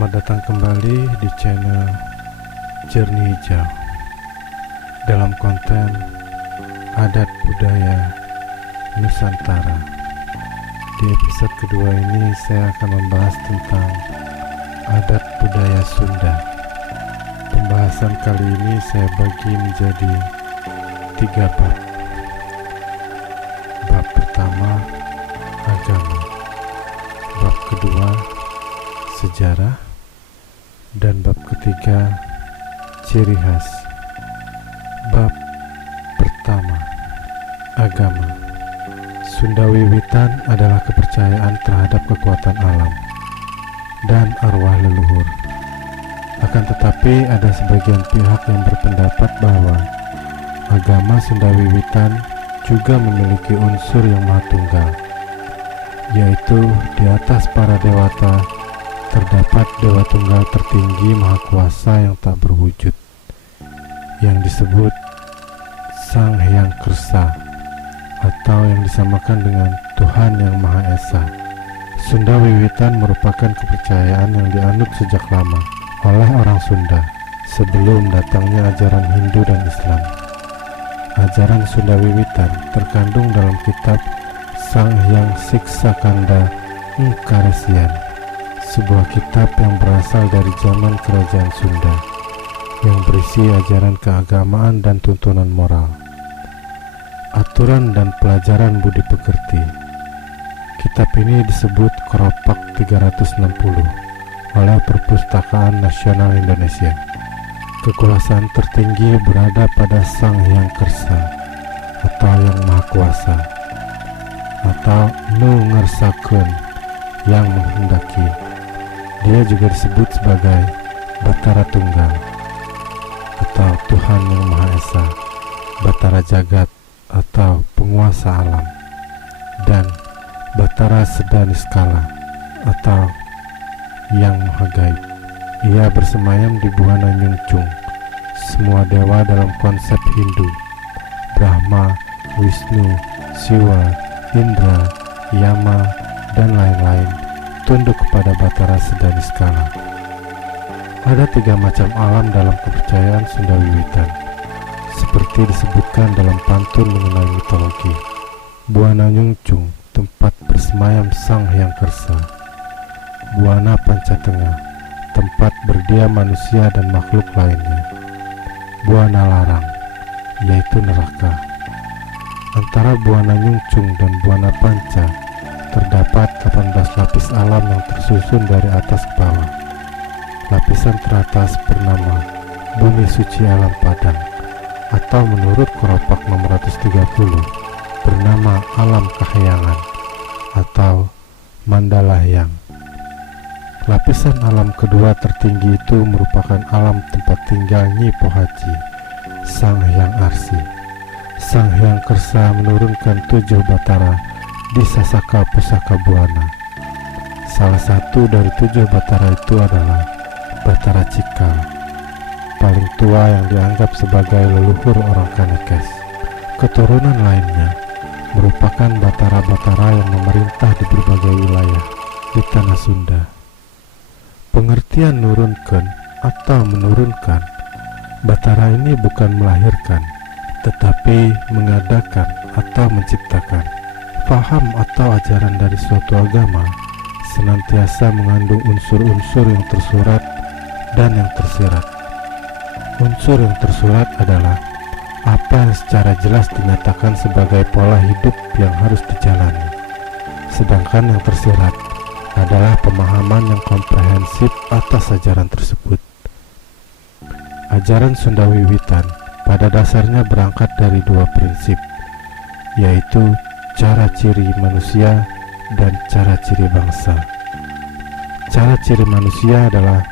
Selamat datang kembali di channel Jernih Hijau dalam konten Adat Budaya Nusantara. Di episode kedua ini saya akan membahas tentang adat budaya Sunda. Pembahasan kali ini saya bagi menjadi 3 bab. Bab pertama, agama. Bab kedua, sejarah. Dan bab ketiga, ciri khas. Bab pertama, agama. Sunda Wiwitan adalah kepercayaan terhadap kekuatan alam dan arwah leluhur. Akan tetapi ada sebagian pihak yang berpendapat bahwa agama Sunda Wiwitan juga memiliki unsur yang maha tunggal, yaitu di atas para dewata terdapat Dewa Tunggal tertinggi Maha Kuasa yang tak berwujud, yang disebut Sang Hyang Kersa, atau yang disamakan dengan Tuhan yang Maha Esa. Sunda Wiwitan merupakan kepercayaan yang dianut sejak lama oleh orang Sunda sebelum datangnya ajaran Hindu dan Islam. Ajaran Sunda Wiwitan terkandung dalam kitab Sang Hyang Siksakanda Ngkaresian, sebuah kitab yang berasal dari zaman Kerajaan Sunda yang berisi ajaran keagamaan dan tuntunan moral, aturan dan pelajaran budi pekerti. Kitab ini disebut Keropak 360 oleh Perpustakaan Nasional Indonesia. Kekuasaan tertinggi berada pada Sang Hyang Kersa atau yang Maha Kuasa, atau Nu Ngersakeun yang menghendaki. Dia juga disebut sebagai Batara Tunggal atau Tuhan yang Maha Esa, Batara Jagat atau penguasa alam, dan Batara Sedaniskala atau yang Maha Gaib. Ia bersemayam di Buana Nyungcung, semua dewa dalam konsep Hindu, Brahma, Wisnu, Siwa, Indra, Yama, dan lain-lain tunduk kepada Batara Sedaniskala. Ada 3 macam alam dalam kepercayaan Sunda Wiwitan, seperti disebutkan dalam pantun mengenai mitologi. Buana Nyungcung, tempat bersemayam Sang Hyang Kersa. Buana Pancatengah, tempat berdiam manusia dan makhluk lainnya. Buana Larang, yaitu neraka. Antara Buana Nyungcung dan Buana Panca terdapat 18 lapis alam yang tersusun dari atas ke bawah. Lapisan teratas bernama Bumi Suci Alam Padang, atau menurut Keropak nomor 130 bernama Alam Kahyangan atau Mandala Hyang. Lapisan alam kedua tertinggi itu merupakan alam tempat tinggal Nyi Pohaci, Sang Hyang Arsi. Sang Hyang Kersa menurunkan 7 batara di Sasaka Pusaka Buana. Salah satu dari 7 batara itu adalah Batara Cikal, paling tua yang dianggap sebagai leluhur orang Kanekes. Keturunan lainnya merupakan batara-batara yang memerintah di berbagai wilayah di tanah Sunda. Pengertian nurunkan atau menurunkan, batara ini bukan melahirkan, tetapi mengadakan atau menciptakan. Faham atau ajaran dari suatu agama senantiasa mengandung unsur-unsur yang tersurat dan yang tersirat. Unsur yang tersurat adalah apa yang secara jelas dinyatakan sebagai pola hidup yang harus dijalani, sedangkan yang tersirat adalah pemahaman yang komprehensif atas ajaran tersebut. Ajaran Sunda Wiwitan pada dasarnya berangkat dari 2 prinsip, yaitu cara ciri manusia dan cara ciri bangsa. Cara ciri manusia adalah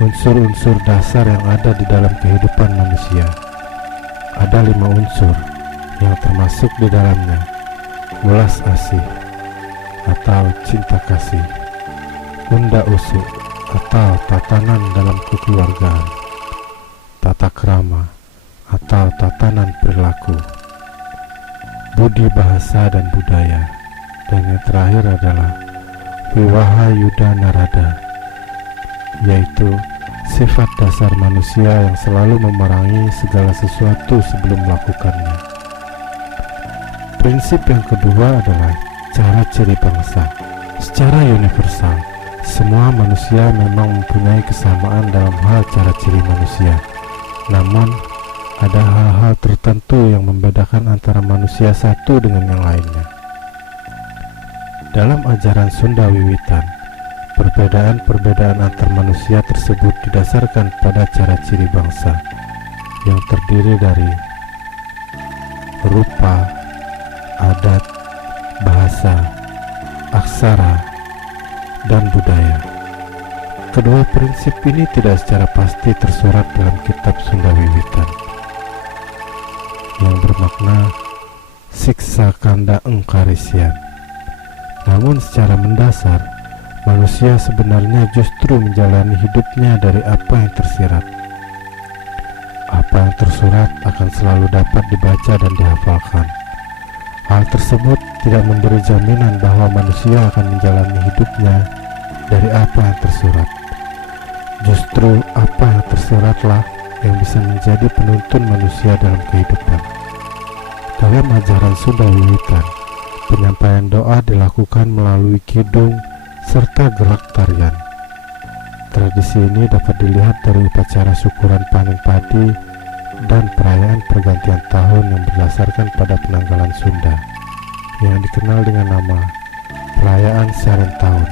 unsur-unsur dasar yang ada di dalam kehidupan manusia. Ada 5 unsur yang termasuk di dalamnya: welas asih atau cinta kasih, unda usuk atau tatanan dalam kekeluargaan, tata krama atau tatanan perilaku, budi bahasa dan budaya, dan yang terakhir adalah Wiwaha Yuda Narada yaitu sifat dasar manusia yang selalu memerangi segala sesuatu sebelum melakukannya. Prinsip yang kedua adalah cara ciri bangsa. Secara universal, semua manusia memang mempunyai kesamaan dalam hal cara ciri manusia. Namun, ada hal-hal tertentu yang membedakan antara manusia satu dengan yang lainnya. Dalam ajaran Sunda Wiwitan, perbedaan-perbedaan antar manusia tersebut didasarkan pada cara ciri bangsa yang terdiri dari rupa, adat, bahasa, aksara, dan budaya. Kedua prinsip ini tidak secara pasti tersurat dalam kitab Sunda Wiwitan yang bermakna siksa kanda engkarisian. Namun secara mendasar, manusia sebenarnya justru menjalani hidupnya dari apa yang tersirat. Apa yang tersurat akan selalu dapat dibaca dan dihafalkan. Hal tersebut tidak memberi jaminan bahwa manusia akan menjalani hidupnya dari apa yang tersurat. Justru apa yang tersuratlah yang bisa menjadi penuntun manusia dalam kehidupan. Dalam ajaran Sunda Wiwitan, penyampaian doa dilakukan melalui kidung serta gerak tarian. Tradisi ini dapat dilihat dari upacara syukuran panen padi dan perayaan pergantian tahun yang berdasarkan pada penanggalan Sunda yang dikenal dengan nama perayaan Serentahun.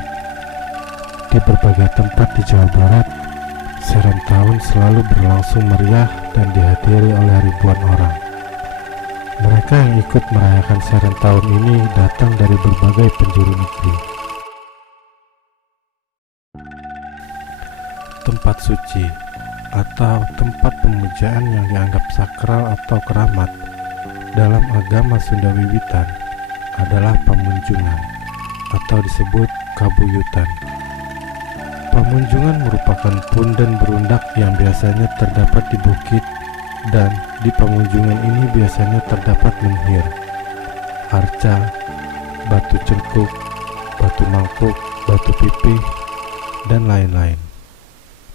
Di berbagai tempat di Jawa Barat, Serentahun selalu berlangsung meriah dan dihadiri oleh ribuan orang. Mereka yang ikut merayakan Serentahun ini datang dari berbagai penjuru negeri. Tempat suci atau tempat pemujaan yang dianggap sakral atau keramat dalam agama Sunda Wiwitan adalah pamunjungan atau disebut kabuyutan. Pamunjungan merupakan punden berundak yang biasanya terdapat di bukit, dan di pamunjungan ini biasanya terdapat menhir, arca, batu cengkuk, batu mangkuk, batu pipih, dan lain-lain.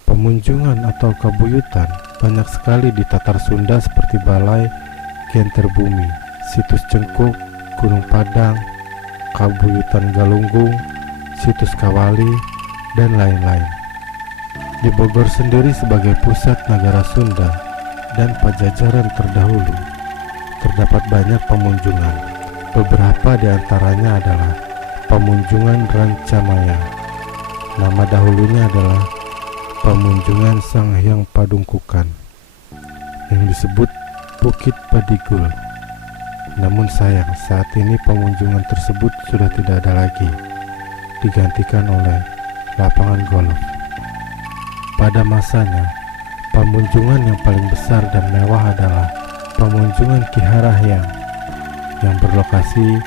Pamunjungan atau kabuyutan banyak sekali di Tatar Sunda seperti Balai, Genter Bumi, Situs Cengkuk, Gunung Padang, Kabuyutan Galunggung, Situs Kawali, dan lain-lain. Di Bogor sendiri sebagai pusat negara Sunda dan Pajajaran terdahulu, terdapat banyak pamunjungan. Beberapa di antaranya adalah Pamunjungan Rancamaya. Nama dahulunya adalah Pamunjungan Sang Hyang Padungkukan yang disebut Bukit Padigul. Namun sayang, saat ini pamunjungan tersebut sudah tidak ada lagi, digantikan oleh lapangan golf. Pada masanya, pamunjungan yang paling besar dan mewah adalah Pamunjungan Ki Harahyang yang berlokasi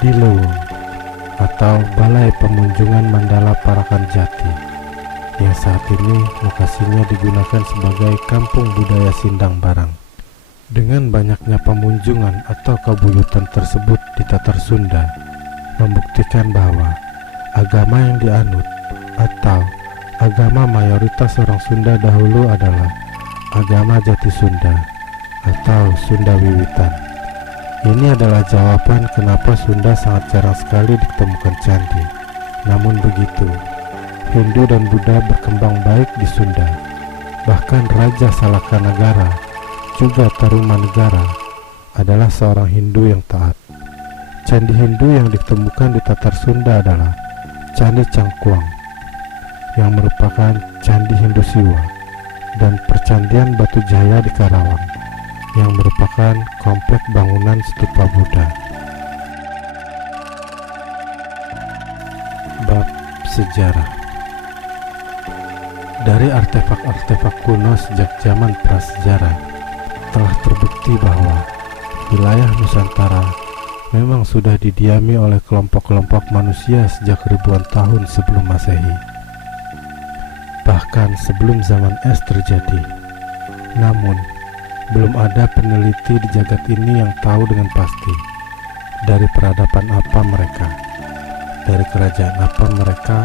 di Lewung atau Balai Pamunjungan Mandala Parakan Jati, yang saat ini lokasinya digunakan sebagai Kampung Budaya Sindang Barang. Dengan banyaknya pamunjungan atau kabuyutan tersebut di Tatar Sunda membuktikan bahwa agama yang dianut atau agama mayoritas orang Sunda dahulu adalah agama Jati Sunda atau Sunda Wiwitan. Ini adalah jawaban kenapa Sunda sangat jarang sekali ditemukan candi. Namun begitu, Hindu dan Buddha berkembang baik di Sunda. Bahkan Raja Salakanagara, juga Tarumanegara, adalah seorang Hindu yang taat. Candi Hindu yang ditemukan di Tatar Sunda adalah Candi Cangkuang, yang merupakan Candi Hindu Siwa, dan Percandian Batu Jaya di Karawang, yang merupakan komplek bangunan stupa Buddha. Bab sejarah. Dari artefak-artefak kuno sejak zaman prasejarah, telah terbukti bahwa wilayah Nusantara memang sudah didiami oleh kelompok-kelompok manusia sejak ribuan tahun sebelum Masehi, bahkan sebelum zaman es terjadi. Namun, belum ada peneliti di jagat ini yang tahu dengan pasti dari peradaban apa mereka, dari kerajaan apa mereka,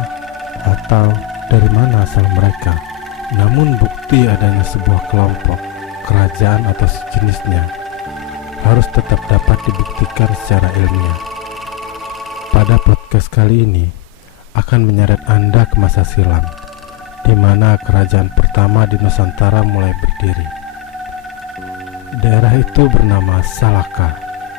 atau dari mana asal mereka. Namun bukti adanya sebuah kelompok, kerajaan atau sejenisnya harus tetap dapat dibuktikan secara ilmiah. Pada podcast kali ini akan menyeret Anda ke masa silam, di mana kerajaan pertama di Nusantara mulai berdiri. Daerah itu bernama Salaka,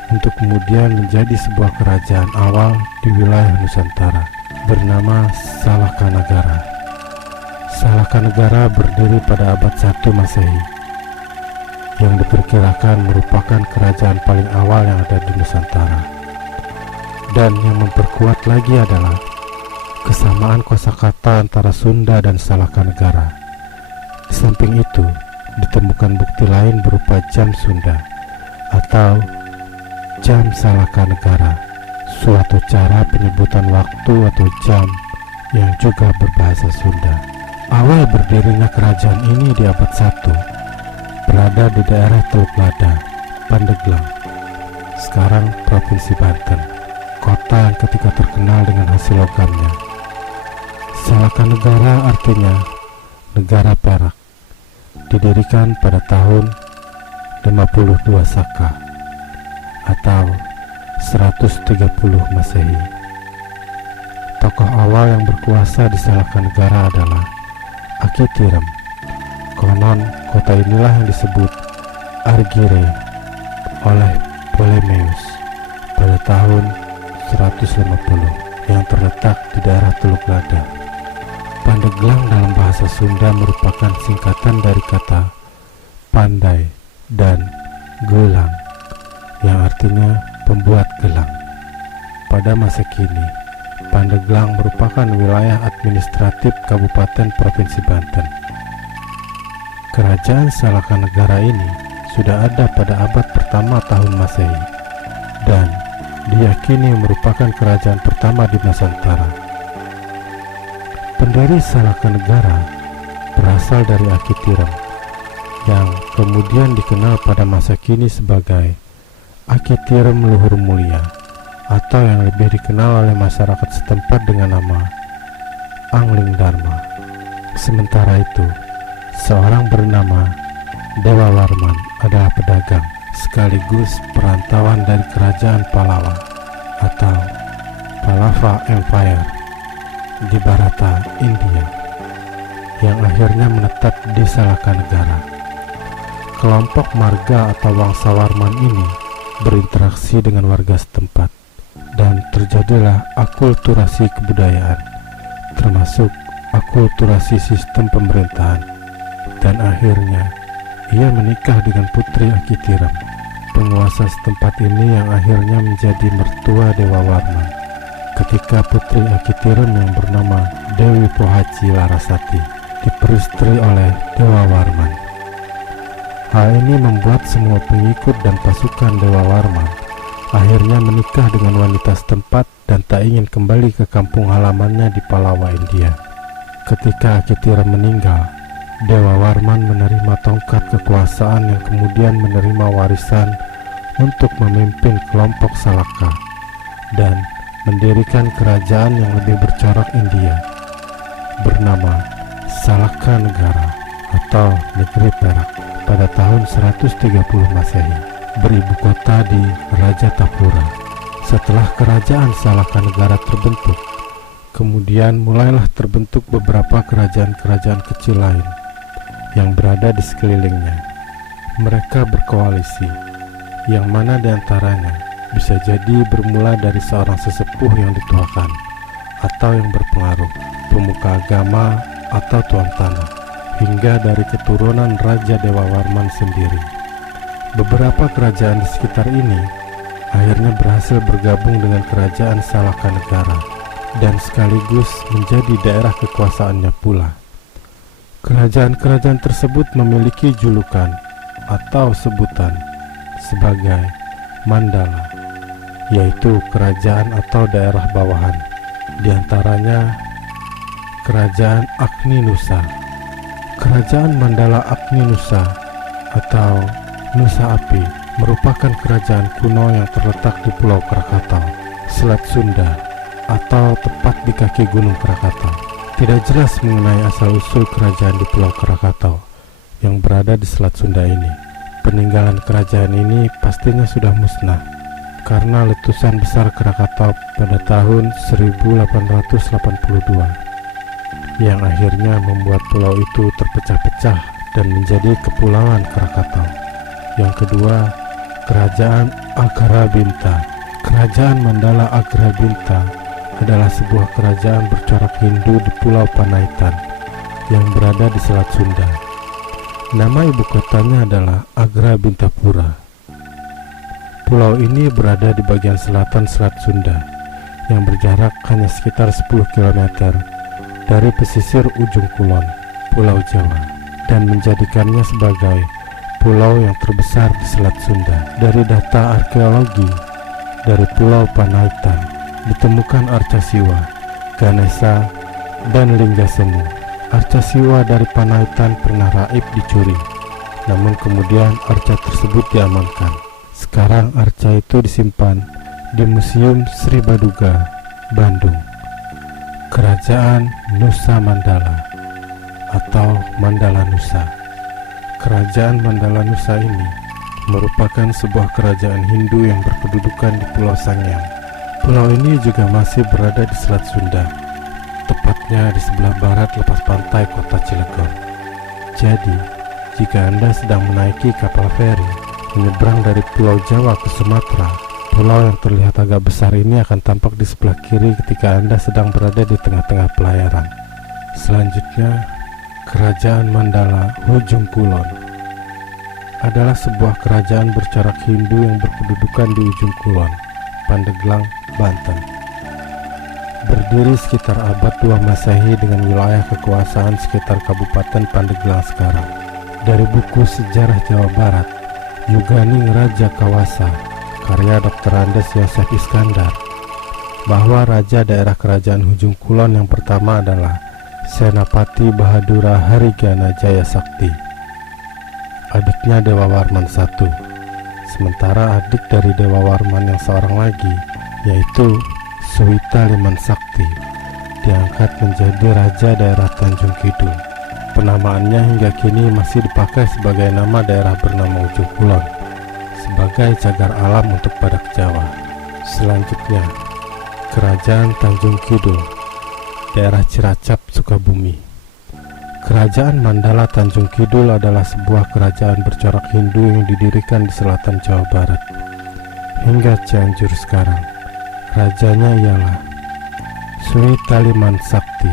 untuk kemudian menjadi sebuah kerajaan awal di wilayah Nusantara, bernama Salakanagara. Salakanagara berdiri pada abad 1 Masehi, yang diperkirakan merupakan kerajaan paling awal yang ada di Nusantara. Dan yang memperkuat lagi adalah kesamaan kosakata antara Sunda dan Salakanagara. Di samping itu, ditemukan bukti lain berupa jam Sunda atau jam Salakanagara, suatu cara penyebutan waktu atau jam yang juga berbahasa Sunda. Awal berdirinya kerajaan ini di abad 1 berada di daerah Teluk Lada, Pandeglang, sekarang Provinsi Banten, kota yang ketika terkenal dengan hasil logamnya. Salakanagara artinya negara perak, didirikan pada tahun 52 Saka atau 130 Masehi. Tokoh awal yang berkuasa di Salakanagara adalah Akitirem. Konon kota inilah yang disebut Argire oleh Ptolemeus pada tahun 150 yang terletak di daerah Teluk Lada. Pandeglang dalam bahasa Sunda merupakan singkatan dari kata pandai dan gelang yang artinya pembuat gelang. Pada masa kini, Pandeglang merupakan wilayah administratif Kabupaten Provinsi Banten. Kerajaan Salakanagara ini sudah ada pada abad pertama tahun Masehi dan diyakini merupakan kerajaan pertama di Nusantara. Pendiri Salakanagara berasal dari Akitirem yang kemudian dikenal pada masa kini sebagai Akitirem Luhur Mulia, atau yang lebih dikenal oleh masyarakat setempat dengan nama Angling Dharma. Sementara itu, seorang bernama Dewa Warman adalah pedagang sekaligus perantauan dari kerajaan Pallava atau Pallava Empire di Bharata, India, yang akhirnya menetap di Salakanagara. Kelompok marga atau bangsawarman ini berinteraksi dengan warga setempat dan terjadilah akulturasi kebudayaan, termasuk akulturasi sistem pemerintahan, dan akhirnya ia menikah dengan putri Akitirem, penguasa setempat ini yang akhirnya menjadi mertua Dewa Warman ketika putri Akitirem yang bernama Dewi Pohaci Larasati diperistri oleh Dewa Warman. Hal ini membuat semua pengikut dan pasukan Dewa Warman akhirnya menikah dengan wanita setempat dan tak ingin kembali ke kampung halamannya di Pallava, India. Ketika Akitirem meninggal, Dewa Warman menerima tongkat kekuasaan yang kemudian menerima warisan untuk memimpin kelompok Salaka dan mendirikan kerajaan yang lebih bercorak India bernama Salakanagara atau Negeri Perak pada tahun 130 Masehi, beribu kota di Rajatapura. Setelah kerajaan Salakanagara terbentuk, kemudian mulailah terbentuk beberapa kerajaan-kerajaan kecil lain yang berada di sekelilingnya. Mereka berkoalisi, yang mana diantaranya bisa jadi bermula dari seorang sesepuh yang dituakan atau yang berpengaruh, pemuka agama atau tuan tanah, hingga dari keturunan Raja Dewa Warman sendiri. Beberapa kerajaan di sekitar ini akhirnya berhasil bergabung dengan kerajaan Salakanagara dan sekaligus menjadi daerah kekuasaannya pula. Kerajaan-kerajaan tersebut memiliki julukan atau sebutan sebagai Mandala, yaitu kerajaan atau daerah bawahan. Di antaranya Kerajaan Agni Nusa. Kerajaan Mandala Agni Nusa atau Nusa Api merupakan kerajaan kuno yang terletak di Pulau Krakatau, Selat Sunda, atau tepat di kaki Gunung Krakatau. Tidak jelas mengenai asal-usul kerajaan di Pulau Krakatau yang berada di Selat Sunda ini. Peninggalan kerajaan ini pastinya sudah musnah karena letusan besar Krakatau pada tahun 1882 yang akhirnya membuat pulau itu terpecah-pecah dan menjadi Kepulauan Krakatau. Yang kedua, Kerajaan Agrabinta. Kerajaan Mandala Agrabinta adalah sebuah kerajaan bercorak Hindu di Pulau Panaitan yang berada di Selat Sunda. Nama ibu kotanya adalah Agrabintapura. Pulau ini berada di bagian selatan Selat Sunda yang berjarak hanya sekitar 10 km dari pesisir ujung kulon, Pulau Jawa, dan menjadikannya sebagai pulau yang terbesar di Selat Sunda. Dari data arkeologi dari Pulau Panaitan ditemukan arca Siwa, Ganesha, dan Lingga Semu. Arca Siwa dari Panaitan pernah raib dicuri, namun kemudian arca tersebut diamankan. Sekarang arca itu disimpan di Museum Sri Baduga, Bandung. Kerajaan Nusa Mandala atau Mandala Nusa. Kerajaan Mandala Nusa ini merupakan sebuah kerajaan Hindu yang berkedudukan di Pulau Sangiang. Pulau ini juga masih berada di Selat Sunda, tepatnya di sebelah barat lepas pantai kota Cilegon. Jadi, jika Anda sedang menaiki kapal feri menyeberang dari Pulau Jawa ke Sumatera, pulau yang terlihat agak besar ini akan tampak di sebelah kiri ketika Anda sedang berada di tengah-tengah pelayaran. Selanjutnya, Kerajaan Mandala Ujung Kulon adalah sebuah kerajaan bercorak Hindu yang berkedudukan di Ujung Kulon, Pandeglang, Banten. Berdiri sekitar abad 2 Masehi dengan wilayah kekuasaan sekitar Kabupaten Pandeglang sekarang. Dari buku Sejarah Jawa Barat, Yuganing Raja Kawasa, karya Dr. Andes Yosef Iskandar, bahwa raja daerah kerajaan Ujung Kulon yang pertama adalah Senapati Bahadura Harigana Jaya Sakti, adiknya Dewa Warman I. Sementara adik dari Dewa Warman yang seorang lagi, yaitu Suwita Liman Sakti, diangkat menjadi raja daerah Tanjung Kidul. Penamaannya hingga kini masih dipakai sebagai nama daerah bernama Ujung Kulon, sebagai cagar alam untuk badak Jawa. Selanjutnya, Kerajaan Tanjung Kidul, daerah Ciracap, Sukabumi. Kerajaan Mandala Tanjung Kidul adalah sebuah kerajaan bercorak Hindu yang didirikan di selatan Jawa Barat hingga Cianjur sekarang. Rajanya ialah Suwita Liman Sakti,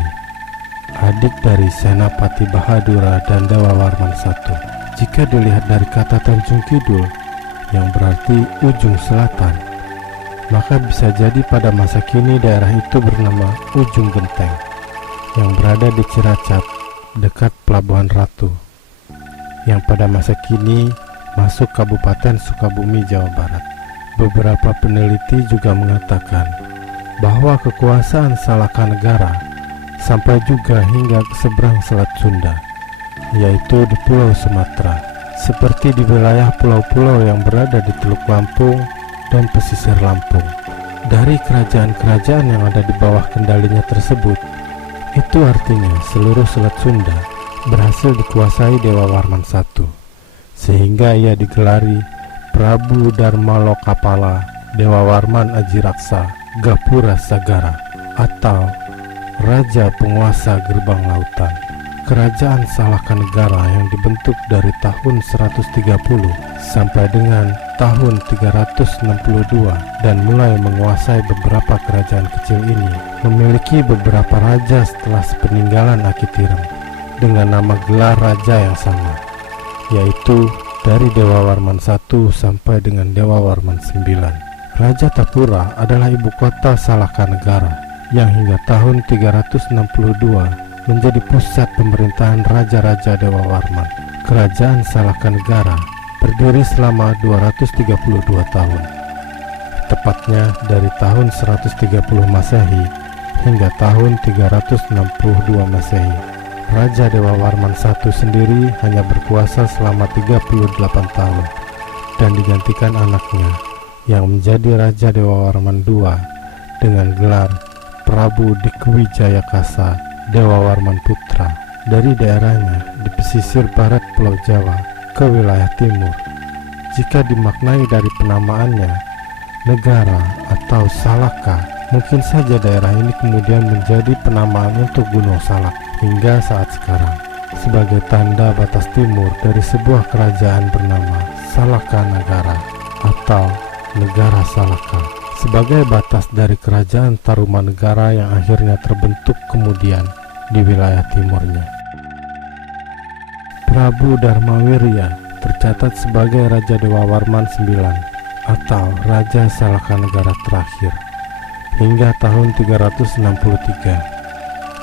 adik dari Senapati Bahadura dan Dewa Warman I. Jika dilihat dari kata Tanjung Kidul yang berarti ujung selatan, maka bisa jadi pada masa kini daerah itu bernama Ujung Genteng yang berada di Ciracap dekat Pelabuhan Ratu, yang pada masa kini masuk Kabupaten Sukabumi, Jawa Barat. Beberapa peneliti juga mengatakan bahwa kekuasaan Salakanegara sampai juga hingga ke seberang Selat Sunda, yaitu di Pulau Sumatera, seperti di wilayah pulau-pulau yang berada di Teluk Lampung dan pesisir Lampung. Dari kerajaan-kerajaan yang ada di bawah kendalinya tersebut, itu artinya seluruh Selat Sunda berhasil dikuasai Dewa Warman I, sehingga ia digelari Prabu Darmalokapala Dewa Warman Ajiraksa Gapura Sagara atau Raja Penguasa Gerbang Lautan. Kerajaan Salakanegara yang dibentuk dari tahun 130 sampai dengan tahun 362 dan mulai menguasai beberapa kerajaan kecil ini, memiliki beberapa raja setelah sepeninggalan Akitirem dengan nama gelar raja yang sama, yaitu dari Dewa Warman I sampai dengan Dewa Warman IX. Raja Tapura adalah ibu kota Salakanegara yang hingga tahun 362 menjadi pusat pemerintahan raja-raja Dewa Warman. Kerajaan Salakanegara berdiri selama 232 tahun, tepatnya dari tahun 130 Masehi hingga tahun 362 Masehi. Raja Dewa Warman I sendiri hanya berkuasa selama 38 tahun dan digantikan anaknya yang menjadi Raja Dewa Warman II dengan gelar Prabu Dikwijayakasa Dewa Warman Putra dari daerahnya di pesisir barat Pulau Jawa ke wilayah timur. Jika dimaknai dari penamaannya, negara atau Salaka, mungkin saja daerah ini kemudian menjadi penamaan untuk Gunung Salak hingga saat sekarang, sebagai tanda batas timur dari sebuah kerajaan bernama Salaka Nagara atau Negara Salaka, sebagai batas dari kerajaan Tarumanegara yang akhirnya terbentuk kemudian di wilayah timurnya. Prabu Dharmawirya tercatat sebagai Raja Dewa Warman IX atau Raja Salaka Negara terakhir hingga tahun 363.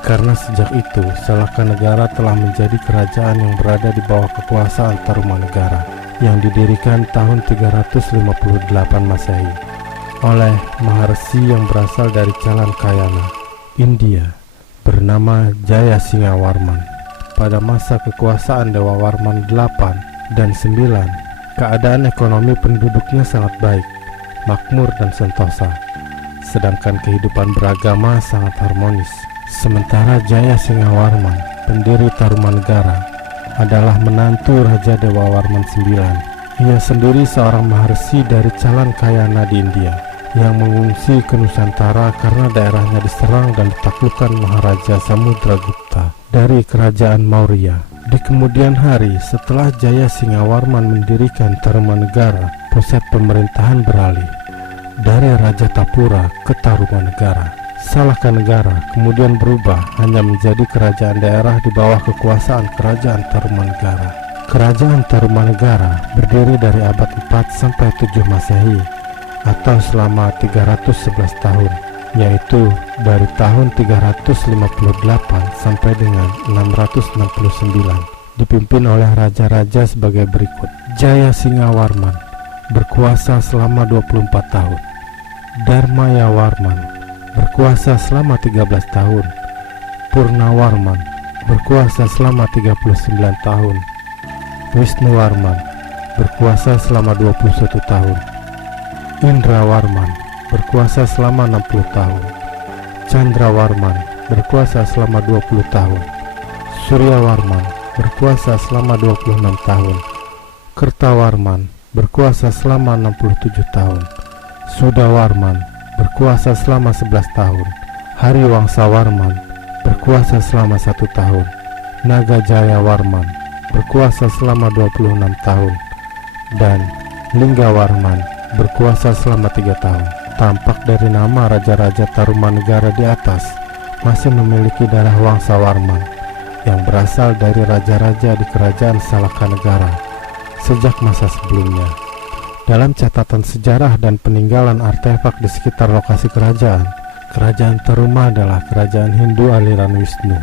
Karena sejak itu Salaka Negara telah menjadi kerajaan yang berada di bawah kekuasaan Tarumanegara yang didirikan tahun 358 Masehi oleh Maharsi yang berasal dari Calankayana, India, bernama Jaya Singha Warman. Pada masa kekuasaan Dewa Warman 8 dan 9, keadaan ekonomi penduduknya sangat baik, makmur dan sentosa, sedangkan kehidupan beragama sangat harmonis. Sementara Jaya Singha Warman, pendiri Tarumanegara, adalah menantu Raja Dewa Warman IX. Ia sendiri seorang Maharsi dari Calankayana di India yang mengungsi ke Nusantara karena daerahnya diserang dan ditaklukkan Maharaja Samudragupta dari Kerajaan Maurya. Di kemudian hari, setelah Jaya Singha Warman mendirikan Tarumanegara, pusat pemerintahan beralih dari Raja Tapura ke Tarumanegara. Salaka Negara kemudian berubah hanya menjadi kerajaan daerah di bawah kekuasaan Kerajaan Tarumanegara. Kerajaan Tarumanegara berdiri dari abad 4 sampai 7 Masehi atau selama 311 tahun, yaitu dari tahun 358 sampai dengan 669, dipimpin oleh raja-raja sebagai berikut. Jaya Singha Warman berkuasa selama 24 tahun. Dharmaya Warman berkuasa selama 13 tahun. Purnawarman berkuasa selama 39 tahun. Wisnu Warman berkuasa selama 21 tahun. Indra Warman berkuasa selama 60 tahun. Chandra Warman berkuasa selama 20 tahun. Surya Warman berkuasa selama 26 tahun. Kertawarman berkuasa selama 67 tahun. Sudawarman berkuasa selama 11 tahun. Hariwangsa Warman berkuasa selama 1 tahun. Nagajaya Warman berkuasa selama 26 tahun. Dan Lingga Warman berkuasa selama 3 tahun. Tampak dari nama raja-raja Tarumanegara di atas masih memiliki darah Wangsa Warman yang berasal dari raja-raja di kerajaan Salaka Negara sejak masa sebelumnya. Dalam catatan sejarah dan peninggalan artefak di sekitar lokasi kerajaan, kerajaan Taruma adalah kerajaan Hindu aliran Wisnu.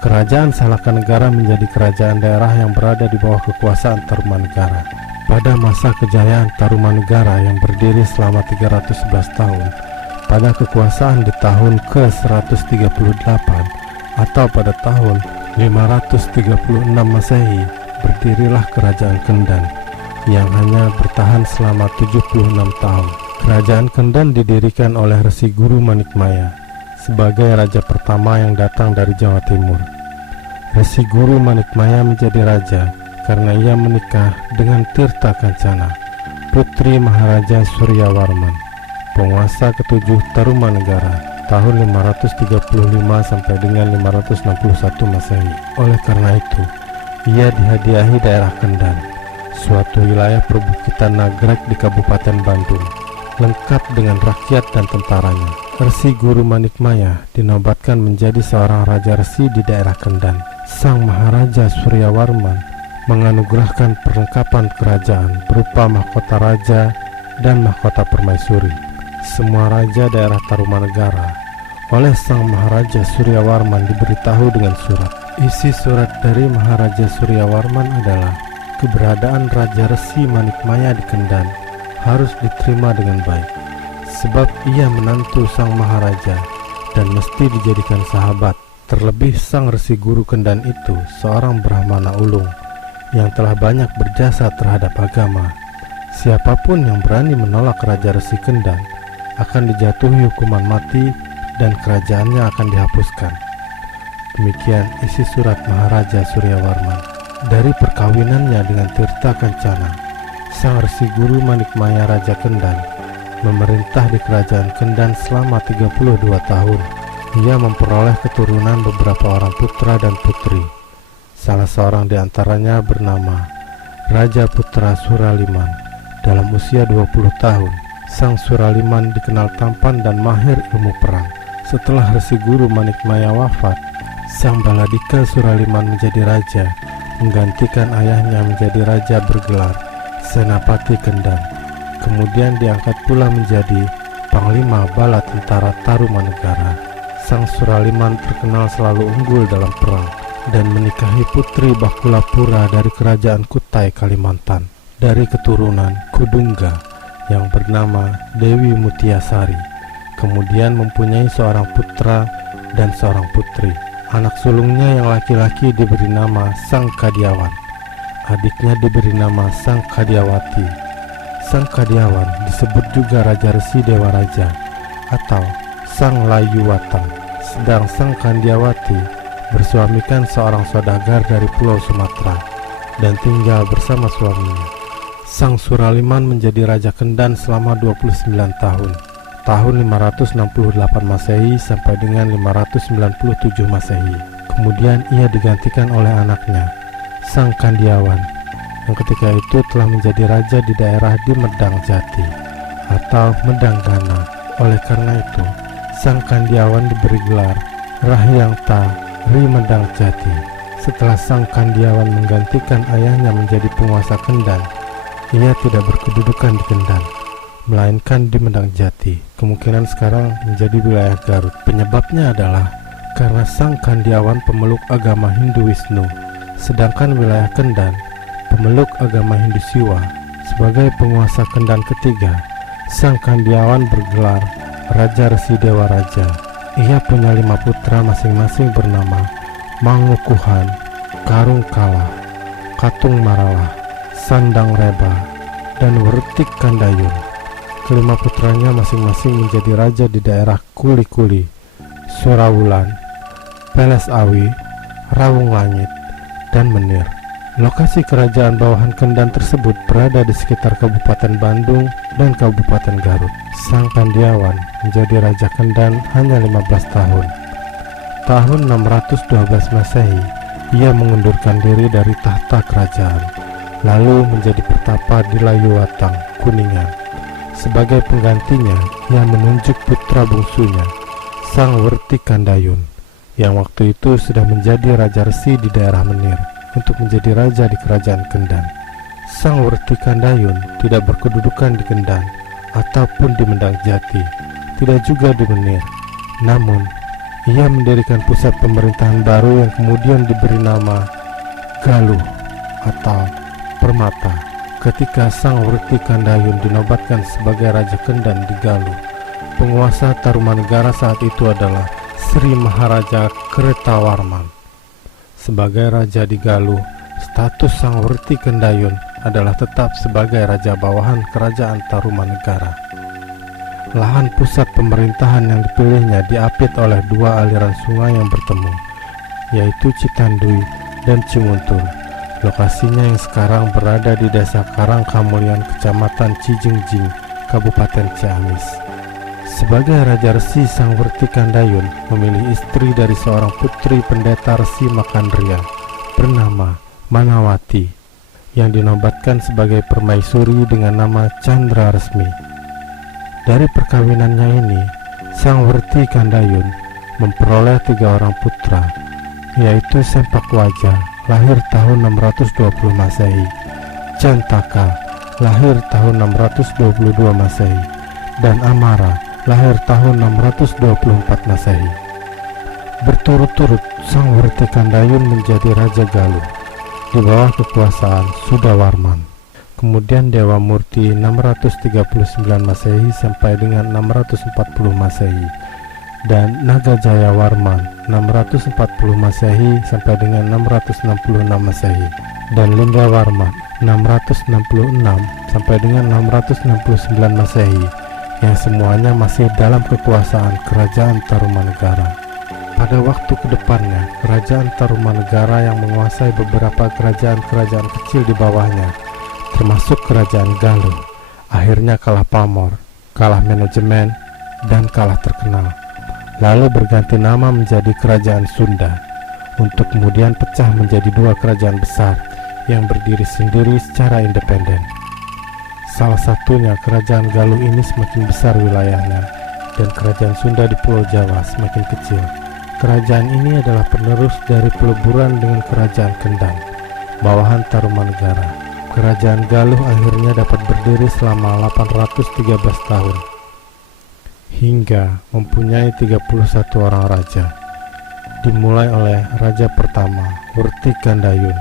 Kerajaan Salaka Negara menjadi kerajaan daerah yang berada di bawah kekuasaan Tarumanegara. Pada masa kejayaan Tarumanegara yang berdiri selama 311 tahun, pada kekuasaan di tahun ke-138 atau pada tahun 536 Masehi, berdirilah Kerajaan Kendan yang hanya bertahan selama 76 tahun. Kerajaan Kendan didirikan oleh Resi Guru Manikmaya sebagai raja pertama yang datang dari Jawa Timur. Resi Guru Manikmaya menjadi raja karena ia menikah dengan Tirta Kancana, putri Maharaja Surya Warman, penguasa ketujuh Tarumanegara tahun 535 sampai dengan 561 Masehi. Oleh karena itu, ia dihadiahi daerah Kendan, suatu wilayah perbukitan nagrek di Kabupaten Bandung, lengkap dengan rakyat dan tentaranya. Resi Guru Manikmaya dinobatkan menjadi seorang raja resi di daerah Kendan. Sang Maharaja Surya Warman menganugerahkan perlengkapan kerajaan berupa mahkota raja dan mahkota permaisuri. Semua raja daerah Tarumanegara oleh Sang Maharaja Surya Warman diberitahu dengan surat. Isi surat dari Maharaja Surya Warman adalah keberadaan Raja Resi Manikmaya di Kendan harus diterima dengan baik, sebab ia menantu Sang Maharaja dan mesti dijadikan sahabat. Terlebih Sang Resi Guru Kendan itu seorang Brahmana ulung yang telah banyak berjasa terhadap agama. Siapapun yang berani menolak Raja Resi Kendan akan dijatuhi hukuman mati dan kerajaannya akan dihapuskan. Demikian isi surat Maharaja Suryawarman. Dari perkawinannya dengan Tirta Kancana, Sang Resi Guru Manikmaya Raja Kendan memerintah di kerajaan Kendan selama 32 tahun. Ia memperoleh keturunan beberapa orang putra dan putri. Salah seorang di antaranya bernama Raja Putra Suraliman. Dalam usia 20 tahun, Sang Suraliman dikenal tampan dan mahir ilmu perang. Setelah Resi Guru Manikmaya wafat, Sang Baladika Suraliman menjadi raja, menggantikan ayahnya menjadi raja bergelar Senapati Kendan. Kemudian diangkat pula menjadi Panglima Bala Tentara Tarumanegara. Sang Suraliman terkenal selalu unggul dalam perang dan menikahi putri Bakulapura dari kerajaan Kutai, Kalimantan, dari keturunan Kudungga yang bernama Dewi Mutiasari. Kemudian mempunyai seorang putra dan seorang putri. Anak sulungnya yang laki-laki diberi nama Sang Kadiawan, adiknya diberi nama Sang Kadiawati. Sang Kadiawan disebut juga Raja Resi Dewa Raja atau Sang Layuwatang. Sedang Sang Kandiawati bersuamikan seorang saudagar dari Pulau Sumatera dan tinggal bersama suaminya. Sang Suraliman menjadi Raja Kendan selama 29 tahun, tahun 568 Masehi sampai dengan 597 Masehi. Kemudian ia digantikan oleh anaknya, Sang Kandiawan, yang ketika itu telah menjadi raja di daerah di Medang Jati atau Medang Gana. Oleh karena itu, Sang Kandiawan diberi gelar Rahyangta Ri Medang Jati. Setelah Sang Kandiawan menggantikan ayahnya menjadi penguasa Kendan, ia tidak berkedudukan di Kendan, melainkan di Medang Jati. Kemungkinan sekarang menjadi wilayah Garut. Penyebabnya adalah karena Sang Kandiawan pemeluk agama Hindu Wisnu, sedangkan wilayah Kendan pemeluk agama Hindu Siwa. Sebagai penguasa Kendan ketiga, Sang Kandiawan bergelar Raja Resi Dewa Raja. Ia punya 5 putra masing-masing bernama Mangukuhan, Karung Kala, Katung Maralah, Sandang Reba, dan Wertik Kandayun. Kelima putranya masing-masing menjadi raja di daerah Kuli-Kuli, Surawulan, Peles Awi, Rawung Langit, dan Menir. Lokasi kerajaan bawahan Kendan tersebut berada di sekitar Kabupaten Bandung dan Kabupaten Garut. Sang Kandiawan menjadi Raja Kendan hanya 15 tahun. Tahun 612 Masehi, ia mengundurkan diri dari tahta kerajaan, lalu menjadi pertapa di Layuwatang, Kuningan. Sebagai penggantinya, ia menunjuk putra bungsunya, Sang Wertik Kandayun, yang waktu itu sudah menjadi Raja Resi di daerah Menir, untuk menjadi raja di kerajaan Kendan. Sang Wertik Kandayun tidak berkedudukan di Kendan ataupun di Medang Jati, tidak juga di Menir. Namun, ia mendirikan pusat pemerintahan baru yang kemudian diberi nama Galuh atau Permata. Ketika Sang Wertik Kandayun dinobatkan sebagai Raja Kendan di Galuh, penguasa Tarumanegara saat itu adalah Sri Maharaja Kertawarman. Sebagai raja di Galuh, status Sang Wertik Kandayun adalah tetap sebagai raja bawahan kerajaan Tarumanegara. Lahan pusat pemerintahan yang dipilihnya diapit oleh 2 aliran sungai yang bertemu, yaitu Citandui dan Cimuntul. Lokasinya yang sekarang berada di Desa Karangkamulian, Kecamatan Cijengjing, Kabupaten Ciamis. Sebagai Raja Resi, Sang Wertik Kandayun memilih istri dari seorang putri pendeta Resi Makandria bernama Manawati, yang dinobatkan sebagai permaisuri dengan nama Chandra Resmi. Dari perkawinannya ini, Sang Wertik Kandayun memperoleh 3 orang putra, yaitu Sempakwaja, lahir tahun 620 Masehi, Jantaka, lahir tahun 622 Masehi, dan Amara, lahir tahun 624 Masehi. Berturut-turut Sang Wertik Kandayun menjadi Raja Galuh di bawah kekuasaan Sudawarman. Kemudian Dewa Murti 639 Masehi sampai dengan 640 Masehi, dan Naga Jaya Warman 640 Masehi sampai dengan 666 Masehi, dan Lingga Warman 666 sampai dengan 669 Masehi, yang semuanya masih dalam kekuasaan kerajaan Tarumanegara. Pada waktu kedepannya, kerajaan Tarumanegara yang menguasai beberapa kerajaan-kerajaan kecil di bawahnya, termasuk kerajaan Galuh, akhirnya kalah pamor, kalah manajemen, dan kalah terkenal. Lalu berganti nama menjadi Kerajaan Sunda, untuk kemudian pecah menjadi dua kerajaan besar yang berdiri sendiri secara independen. Salah satunya Kerajaan Galuh ini semakin besar wilayahnya, dan Kerajaan Sunda di Pulau Jawa semakin kecil. Kerajaan ini adalah penerus dari peleburan dengan Kerajaan Kendang, bawahan Tarumanegara. Kerajaan Galuh akhirnya dapat berdiri selama 813 tahun, hingga mempunyai 31 orang raja, dimulai oleh Raja pertama, Wurti Gandayun,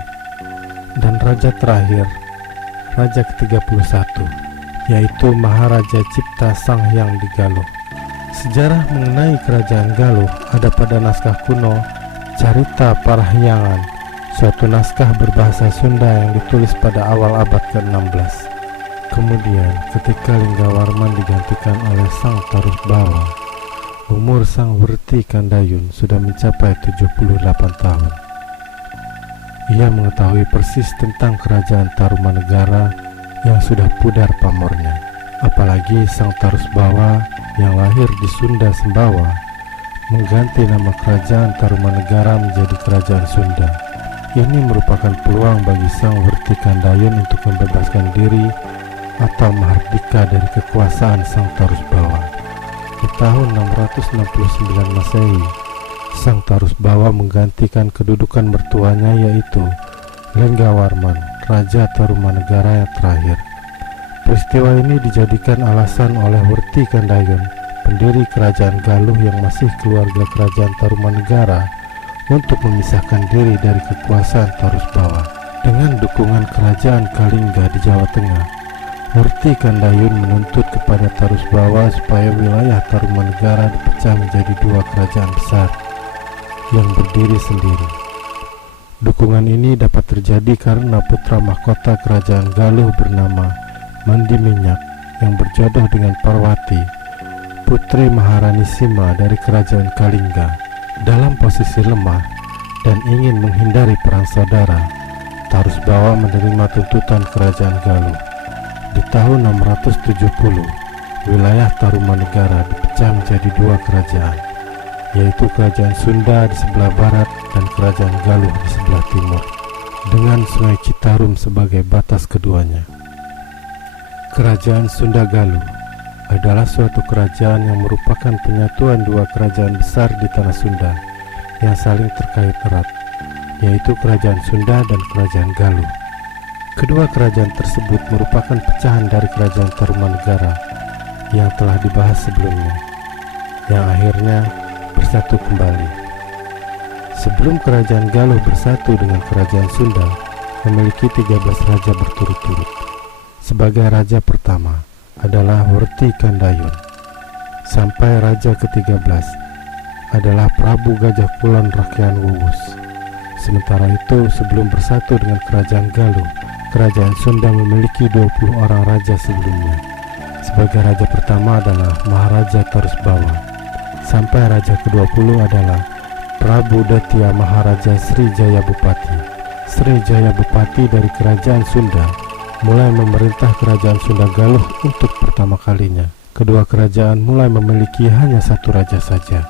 dan Raja terakhir, Raja ke-31, yaitu Maharaja Cipta Sanghyang di Galuh. Sejarah mengenai Kerajaan Galuh ada pada naskah kuno Carita Parahyangan, suatu naskah berbahasa Sunda yang ditulis pada awal abad ke-16. Kemudian ketika Linggawarman digantikan oleh Sang Tarus Bawa, umur Sang Wurti Gandayun sudah mencapai 78 tahun. Ia mengetahui persis tentang Kerajaan Tarumanegara yang sudah pudar pamornya. Apalagi Sang Tarus Bawa yang lahir di Sunda Sembawa mengganti nama Kerajaan Tarumanegara menjadi Kerajaan Sunda. Ini merupakan peluang bagi Sang Wurti Gandayun untuk membebaskan diri atau mahardika dari kekuasaan Sang Tarus Bawa. Di tahun 669 Masehi, Sang Tarus Bawa menggantikan kedudukan mertuanya, yaitu Linggawarman, Raja Tarumanegara yang terakhir. Peristiwa ini dijadikan alasan oleh Wurti Gandayun, pendiri Kerajaan Galuh yang masih keluarga Kerajaan Tarumanegara, untuk memisahkan diri dari kekuasaan Tarus Bawa. Dengan dukungan Kerajaan Kalingga di Jawa Tengah, Wurti Gandayun menuntut kepada Tarus Bawa supaya wilayah Tarumanegara dipecah menjadi dua kerajaan besar yang berdiri sendiri. Dukungan ini dapat terjadi karena putra mahkota Kerajaan Galuh bernama Mandi Minyak yang berjodoh dengan Parwati, putri Maharani Sima dari Kerajaan Kalingga. Dalam posisi lemah dan ingin menghindari perang saudara, Tarus Bawa menerima tuntutan Kerajaan Galuh. Di tahun 670, wilayah Tarumanegara dipecah menjadi dua kerajaan, yaitu Kerajaan Sunda di sebelah barat dan Kerajaan Galuh di sebelah timur, dengan Sungai Citarum sebagai batas keduanya. Kerajaan Sunda Galuh adalah suatu kerajaan yang merupakan penyatuan dua kerajaan besar di tanah Sunda yang saling terkait erat, yaitu Kerajaan Sunda dan Kerajaan Galuh. Kedua kerajaan tersebut merupakan pecahan dari Kerajaan Tarumanegara yang telah dibahas sebelumnya, yang akhirnya bersatu kembali. Sebelum Kerajaan Galuh bersatu dengan Kerajaan Sunda, memiliki 13 raja berturut-turut. Sebagai raja pertama adalah Wurti Gandayun, sampai raja ke-13 adalah Prabu Gajah Kulon Rakyaan Wuwus. Sementara itu, sebelum bersatu dengan Kerajaan Galuh, Kerajaan Sunda memiliki 20 orang raja sebelumnya. Sebagai raja pertama adalah Maharaja Tarus Bawa, sampai raja ke-20 adalah Prabu Datya Maharaja Srijaya Bupati. Srijaya Bupati dari Kerajaan Sunda mulai memerintah Kerajaan Sunda Galuh untuk pertama kalinya. Kedua kerajaan mulai memiliki hanya satu raja saja,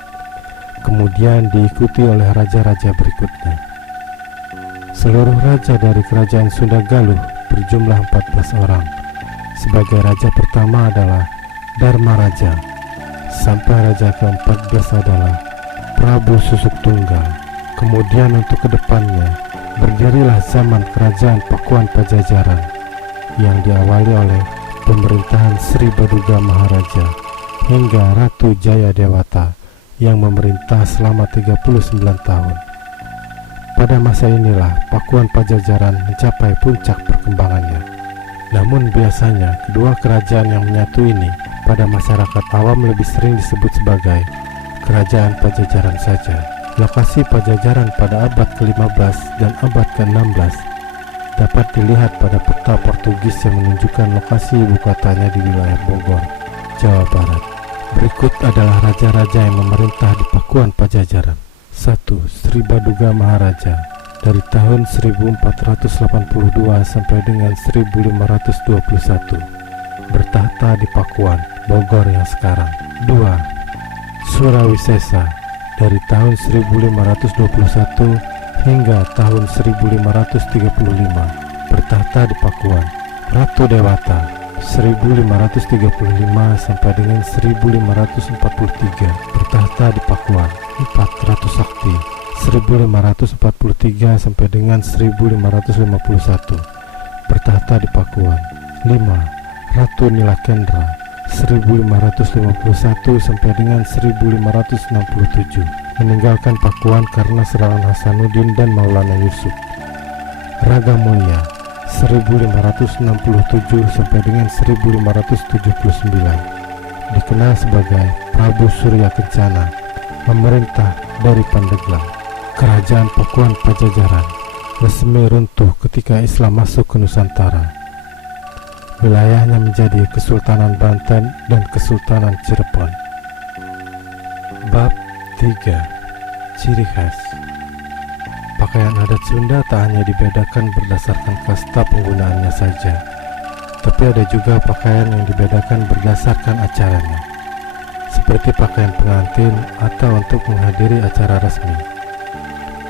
kemudian diikuti oleh raja-raja berikutnya. Seluruh raja dari Kerajaan Sunda Galuh berjumlah 14 orang. Sebagai raja pertama adalah Dharma Raja, sampai raja ke-14 adalah Prabu Susuk Tunggal. Kemudian untuk kedepannya, berdirilah zaman Kerajaan Pakuan Pajajaran yang diawali oleh pemerintahan Sri Baduga Maharaja hingga Ratu Jaya Dewata yang memerintah selama 39 tahun. Pada masa inilah Pakuan Pajajaran mencapai puncak perkembangannya. Namun biasanya kedua kerajaan yang menyatu ini pada masyarakat awam lebih sering disebut sebagai Kerajaan Pajajaran saja. Lokasi Pajajaran pada abad ke-15 dan abad ke-16 dapat dilihat pada peta Portugis yang menunjukkan lokasi ibu kotanya di wilayah Bogor, Jawa Barat. Berikut adalah raja-raja yang memerintah di Pakuan Pajajaran. 1. Sri Baduga Maharaja dari tahun 1482 sampai dengan 1521, bertahta di Pakuan, Bogor yang sekarang. 2. Surawisesa dari tahun 1521 hingga tahun 1535, bertahta di Pakuan. Ratu Dewata 1535 sampai dengan 1543, bertahta di Pakuan. 4. Ratu Sakti 1543 sampai dengan 1551, bertahta di Pakuan. 5. Ratu Nilakendra 1551 sampai dengan 1567, meninggalkan Pakuan karena serangan Hasanuddin dan Maulana Yusuf. Raga Mulia 1567 sampai dengan 1579, dikenal sebagai Prabu Surya Kencana, memerintah dari Pandeglang. Kerajaan Pakuan Pajajaran resmi runtuh ketika Islam masuk ke Nusantara. Wilayahnya menjadi Kesultanan Banten dan Kesultanan Cirebon. Bab 3. Ciri khas. Pakaian adat Sunda tak hanya dibedakan berdasarkan kasta penggunaannya saja, tapi ada juga pakaian yang dibedakan berdasarkan acaranya, seperti pakaian pengantin atau untuk menghadiri acara resmi.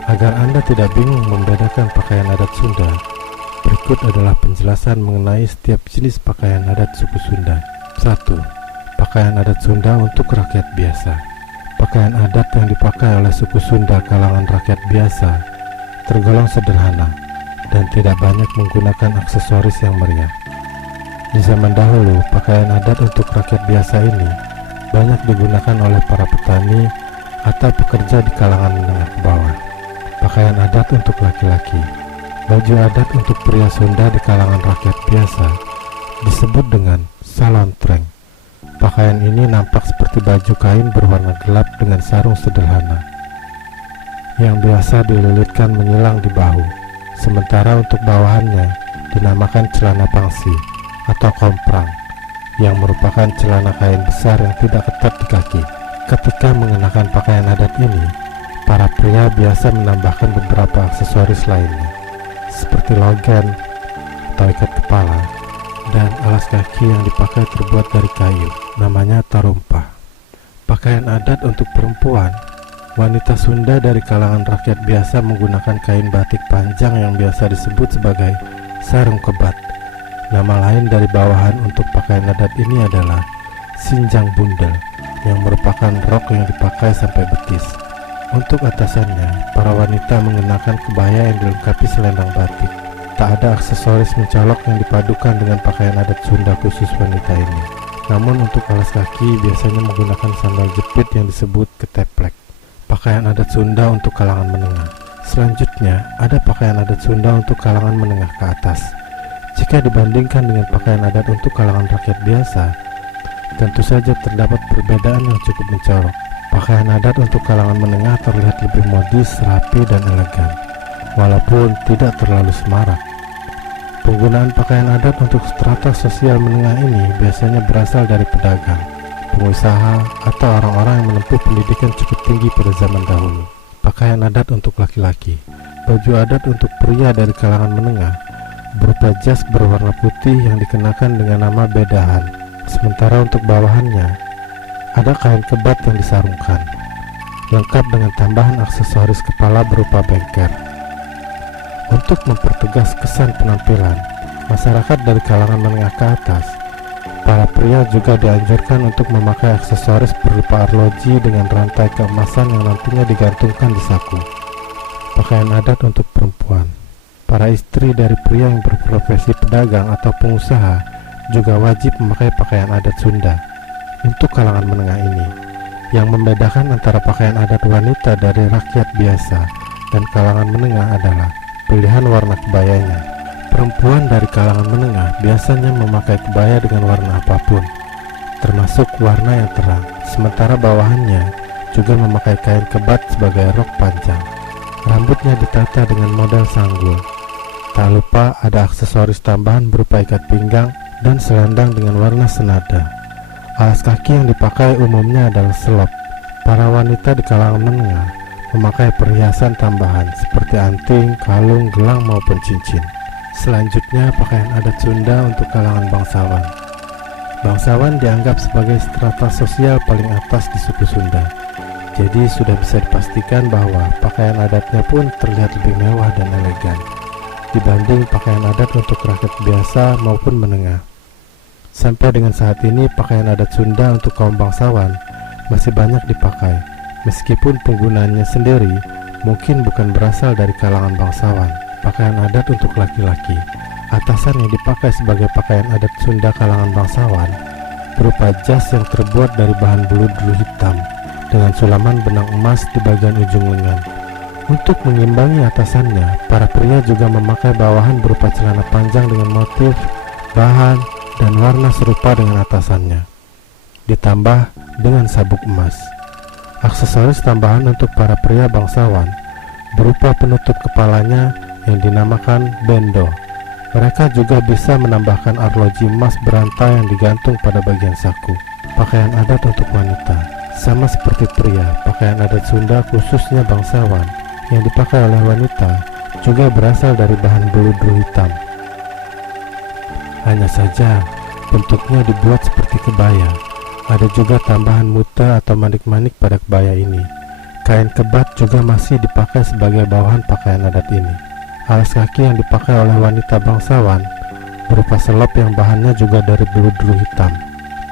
Agar Anda tidak bingung membedakan pakaian adat Sunda, berikut adalah penjelasan mengenai setiap jenis pakaian adat suku Sunda. 1. Pakaian adat Sunda untuk rakyat biasa. Pakaian adat yang dipakai oleh suku Sunda kalangan rakyat biasa tergolong sederhana dan tidak banyak menggunakan aksesoris yang meriah. Di zaman dahulu, pakaian adat untuk rakyat biasa ini banyak digunakan oleh para petani atau pekerja di kalangan menengah ke bawah. Pakaian adat untuk laki-laki. Baju adat untuk pria Sunda di kalangan rakyat biasa disebut dengan salontreng. Pakaian ini nampak seperti baju kain berwarna gelap dengan sarung sederhana yang biasa dililitkan menyilang di bahu, sementara untuk bawahannya dinamakan celana pangsi atau komprang, yang merupakan celana kain besar yang tidak ketat di kaki. Ketika mengenakan pakaian adat ini, para pria biasa menambahkan beberapa aksesoris lainnya, seperti logan atau ikat kepala, dan alas kaki yang dipakai terbuat dari kayu, namanya tarumpah. Pakaian adat untuk perempuan. Wanita Sunda dari kalangan rakyat biasa menggunakan kain batik panjang yang biasa disebut sebagai sarung kebat. Nama lain dari bawahan untuk pakaian adat ini adalah sinjang bundel, yang merupakan rok yang dipakai sampai betis. Untuk atasannya, para wanita mengenakan kebaya yang dilengkapi selendang batik. Tak ada aksesoris mencolok yang dipadukan dengan pakaian adat Sunda khusus wanita ini. Namun untuk alas kaki biasanya menggunakan sandal jepit yang disebut keteplek. Pakaian adat Sunda untuk kalangan menengah. Selanjutnya, ada pakaian adat Sunda untuk kalangan menengah ke atas. Jika dibandingkan dengan pakaian adat untuk kalangan rakyat biasa, tentu saja terdapat perbedaan yang cukup mencolok. Pakaian adat untuk kalangan menengah terlihat lebih modis, rapi, dan elegan, walaupun tidak terlalu semarak. Penggunaan pakaian adat untuk strata sosial menengah ini biasanya berasal dari pedagang, pengusaha, atau orang-orang yang menempuh pendidikan cukup tinggi pada zaman dahulu. Pakaian adat untuk laki-laki. Baju adat untuk pria dari kalangan menengah berupa jas berwarna putih yang dikenakan dengan nama bedahan. Sementara untuk bawahannya ada kain kebat yang disarungkan, lengkap dengan tambahan aksesoris kepala berupa bengker. Untuk mempertegas kesan penampilan masyarakat dari kalangan menengah ke atas, para pria juga dianjurkan untuk memakai aksesoris berupa arloji dengan rantai keemasan yang nantinya digantungkan di saku. Pakaian adat untuk perempuan. Para istri dari pria yang berprofesi pedagang atau pengusaha juga wajib memakai pakaian adat Sunda. Untuk kalangan menengah ini, yang membedakan antara pakaian adat wanita dari rakyat biasa dan kalangan menengah adalah pilihan warna kebayanya. Perempuan dari kalangan menengah biasanya memakai kebaya dengan warna apapun, termasuk warna yang terang, sementara bawahannya juga memakai kain kebat sebagai rok panjang. Rambutnya ditata dengan model sanggul. Tak lupa ada aksesoris tambahan berupa ikat pinggang dan selendang dengan warna senada. Alas kaki yang dipakai umumnya adalah selop. Para wanita di kalangan menengah memakai perhiasan tambahan seperti anting, kalung, gelang maupun cincin. Selanjutnya, pakaian adat Sunda untuk kalangan bangsawan. Bangsawan dianggap sebagai strata sosial paling atas di suku Sunda. Jadi sudah bisa dipastikan bahwa pakaian adatnya pun terlihat lebih mewah dan elegan dibanding pakaian adat untuk rakyat biasa maupun menengah. Sampai dengan saat ini, pakaian adat Sunda untuk kaum bangsawan masih banyak dipakai, meskipun penggunaannya sendiri mungkin bukan berasal dari kalangan bangsawan. Pakaian adat untuk laki-laki, atasan yang dipakai sebagai pakaian adat Sunda kalangan bangsawan berupa jas yang terbuat dari bahan belut-bulu hitam dengan sulaman benang emas di bagian ujung lengan. Untuk mengimbangi atasannya, para pria juga memakai bawahan berupa celana panjang dengan motif, bahan, dan warna serupa dengan atasannya, ditambah dengan sabuk emas. Aksesoris tambahan untuk para pria bangsawan berupa penutup kepalanya yang dinamakan bendo. Mereka juga bisa menambahkan arloji emas berantai yang digantung pada bagian saku. Pakaian adat untuk wanita, sama seperti pria, pakaian adat Sunda khususnya bangsawan yang dipakai oleh wanita juga berasal dari bahan belut-bulu hitam. Hanya saja bentuknya dibuat seperti kebaya. Ada juga tambahan muta atau manik-manik pada kebaya ini. Kain kebat juga masih dipakai sebagai bawahan pakaian adat ini. Alas kaki yang dipakai oleh wanita bangsawan berupa selop yang bahannya juga dari belut-bulu hitam.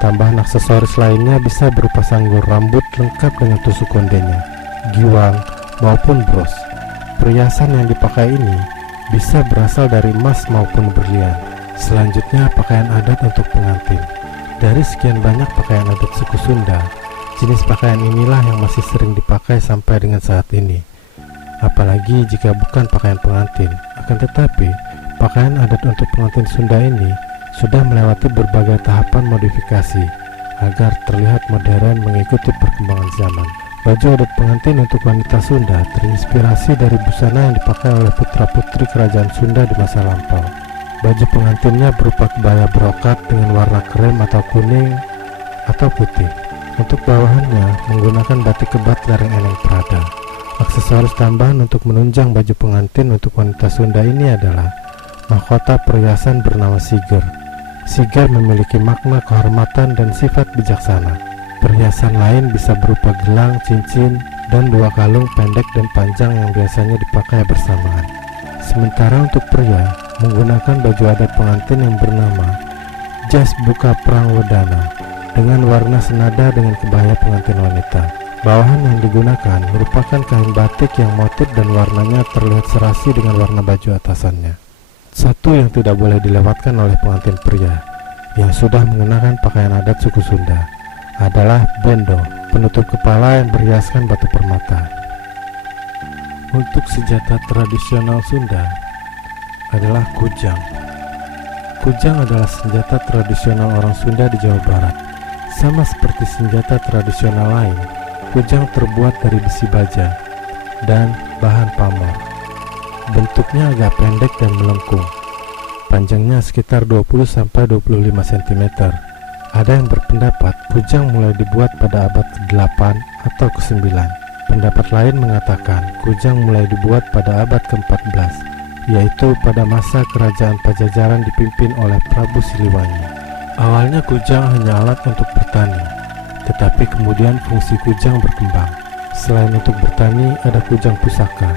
Tambahan aksesoris lainnya bisa berupa sanggul rambut lengkap dengan tusuk kondenya, giwang, maupun bros. Perhiasan yang dipakai ini bisa berasal dari emas maupun berlian. Selanjutnya, pakaian adat untuk pengantin. Dari sekian banyak pakaian adat suku Sunda, jenis pakaian inilah yang masih sering dipakai sampai dengan saat ini. Apalagi jika bukan pakaian pengantin. Akan tetapi, pakaian adat untuk pengantin Sunda ini sudah melewati berbagai tahapan modifikasi agar terlihat modern mengikuti perkembangan zaman. Baju adat pengantin untuk wanita Sunda terinspirasi dari busana yang dipakai oleh putra-putri kerajaan Sunda di masa lampau. Baju pengantinnya berupa kebaya brokat dengan warna krem atau kuning atau putih. Untuk bawahannya menggunakan batik kebat lereng Eneng Prada. Aksesoris tambahan untuk menunjang baju pengantin untuk wanita Sunda ini adalah mahkota perhiasan bernama siger. Siger memiliki makna kehormatan dan sifat bijaksana. Perhiasan lain bisa berupa gelang, cincin, dan dua kalung pendek dan panjang yang biasanya dipakai bersamaan. Sementara untuk pria, menggunakan baju adat pengantin yang bernama jas buka perang wedana dengan warna senada dengan kebaya pengantin wanita. Bawahan yang digunakan merupakan kain batik yang motif dan warnanya terlihat serasi dengan warna baju atasannya. Satu yang tidak boleh dilewatkan oleh pengantin pria yang sudah mengenakan pakaian adat suku Sunda adalah bendo, penutup kepala yang berhiaskan batu permata. Untuk senjata tradisional Sunda adalah kujang. Kujang adalah senjata tradisional orang Sunda di Jawa Barat. Sama seperti senjata tradisional lain, kujang terbuat dari besi baja dan bahan pamor. Bentuknya agak pendek dan melengkung. Panjangnya sekitar 20-25 cm. Ada yang berpendapat kujang mulai dibuat pada abad ke-8 atau ke-9. Pendapat lain mengatakan kujang mulai dibuat pada abad ke-14, yaitu pada masa kerajaan Pajajaran dipimpin oleh Prabu Siliwangi. Awalnya kujang hanya alat untuk bertani, tetapi kemudian fungsi kujang berkembang. Selain untuk bertani, ada kujang pusaka.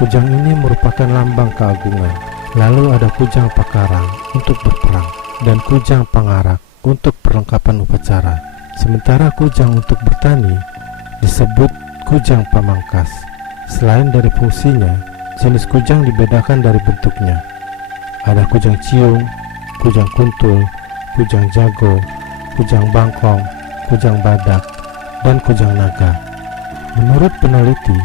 Kujang ini merupakan lambang keagungan. Lalu ada kujang pakarang untuk berperang, dan kujang pangarak untuk perlengkapan upacara. Sementara kujang untuk bertani disebut kujang pamangkas. Selain dari fungsinya, jenis kujang dibedakan dari bentuknya. Ada kujang ciung, kujang kuntul, kujang jago, kujang bangkong, kujang badak, dan kujang naga. Menurut peneliti,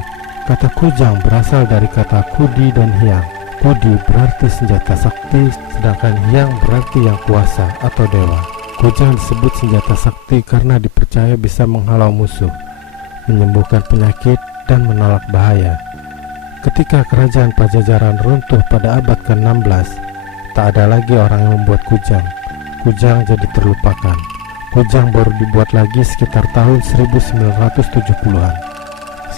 kata kujang berasal dari kata kudi dan hyang. Kudi berarti senjata sakti, sedangkan hyang berarti yang kuasa atau dewa. Kujang disebut senjata sakti karena dipercaya bisa menghalau musuh, menyembuhkan penyakit, dan menolak bahaya. Ketika kerajaan Pajajaran runtuh pada abad ke-16, tak ada lagi orang yang membuat kujang. Kujang jadi terlupakan. Kujang baru dibuat lagi sekitar tahun 1970-an.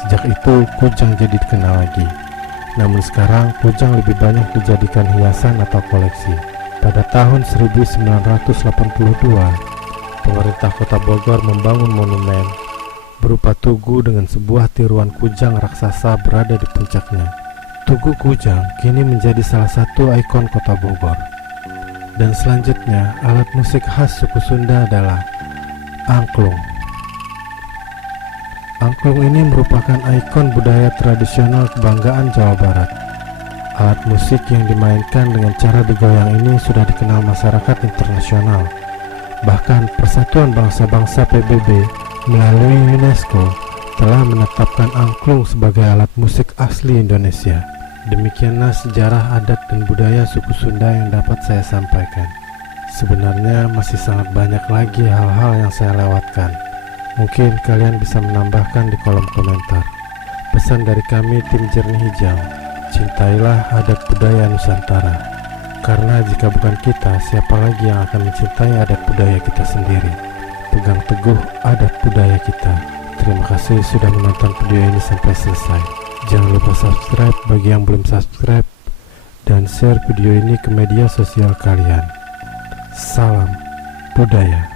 Sejak itu kujang jadi dikenal lagi. Namun sekarang kujang lebih banyak dijadikan hiasan atau koleksi. Pada tahun 1982, pemerintah Kota Bogor membangun monumen berupa tugu dengan sebuah tiruan kujang raksasa berada di puncaknya. Tugu kujang kini menjadi salah satu ikon Kota Bogor. Dan selanjutnya, alat musik khas suku Sunda adalah angklung. Angklung ini merupakan ikon budaya tradisional kebanggaan Jawa Barat. Alat musik yang dimainkan dengan cara digoyang ini sudah dikenal masyarakat internasional. Bahkan Persatuan Bangsa-Bangsa PBB melalui UNESCO telah menetapkan angklung sebagai alat musik asli Indonesia. Demikianlah sejarah adat dan budaya suku Sunda yang dapat saya sampaikan. Sebenarnya masih sangat banyak lagi hal-hal yang saya lewatkan. Mungkin kalian bisa menambahkan di kolom komentar. Pesan dari kami tim Jernih Hijau, cintailah adat budaya Nusantara. Karena jika bukan kita, siapa lagi yang akan mencintai adat budaya kita sendiri? Pegang teguh adat budaya kita. Terima kasih sudah menonton video ini sampai selesai. Jangan lupa subscribe bagi yang belum subscribe, dan share video ini ke media sosial kalian. Salam budaya.